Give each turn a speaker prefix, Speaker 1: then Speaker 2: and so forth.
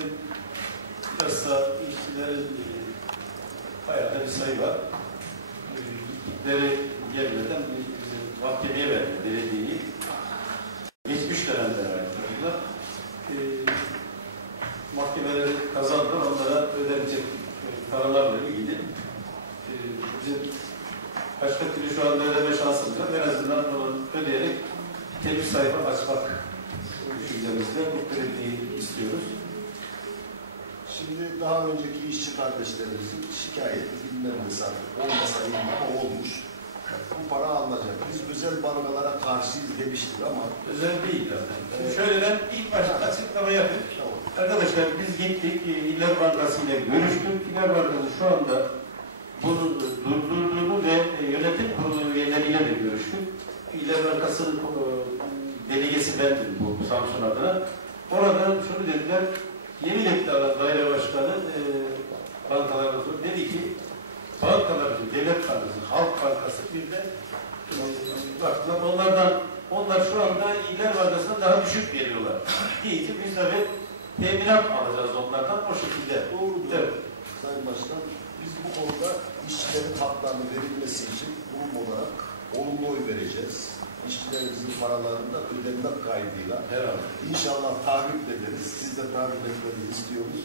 Speaker 1: bizim piyasa işçilerin e, bayağı bir sayı var. E, İlkleri gelmeden e, mahkemeye verdi belediyeyi. Geçmiş dönemde verdiler. E, mahkemeleri kazandılar, onlara ödenecek e, paralarla ilgili e, bizim başka türlü şu anda ödeme şansımız yok. En azından onu ödeyerek temiz sayfa açmak düşüncemizde bu krediyi.
Speaker 2: Şimdi daha önceki işçi kardeşlerimizin şikayeti bilmem mesela olmasa iyi ama olmuş. Bu para alınacak. Biz özel bankalara karşıyız demiştik ama
Speaker 1: Özel değil zaten. Şimdi şöyle ben ilk başta açıklama yapayım.
Speaker 2: tamam.
Speaker 1: Arkadaşlar biz gittik, e, İller Bankası ile görüştük. İller Bankası şu anda bunu durdurduğunu ve e, yönetim kurulu üyeleriyle de görüştük. İller Bankası'nın e, delegesi bendim bu Samsun adına. Orada şunu dediler, yemin etti daire başkanı e, bankalarına sordu. dedi ki bankalarımızın, devlet bankası, halk bankası bir de e, baktılar onlardan onlar şu anda İller Bankası'na daha düşük veriyorlar. Diyeceğim biz tabii teminat alacağız onlardan o şekilde.
Speaker 2: Doğrudur.
Speaker 1: Evet.
Speaker 2: Sayın Başkan, biz bu konuda işçilerin haklarının verilmesi için kurum olarak. İşçilerimizin paralarını da ödenmek kaydıyla
Speaker 1: Herhalde.
Speaker 2: inşallah takip ederiz. Siz de takip etmenizi istiyoruz.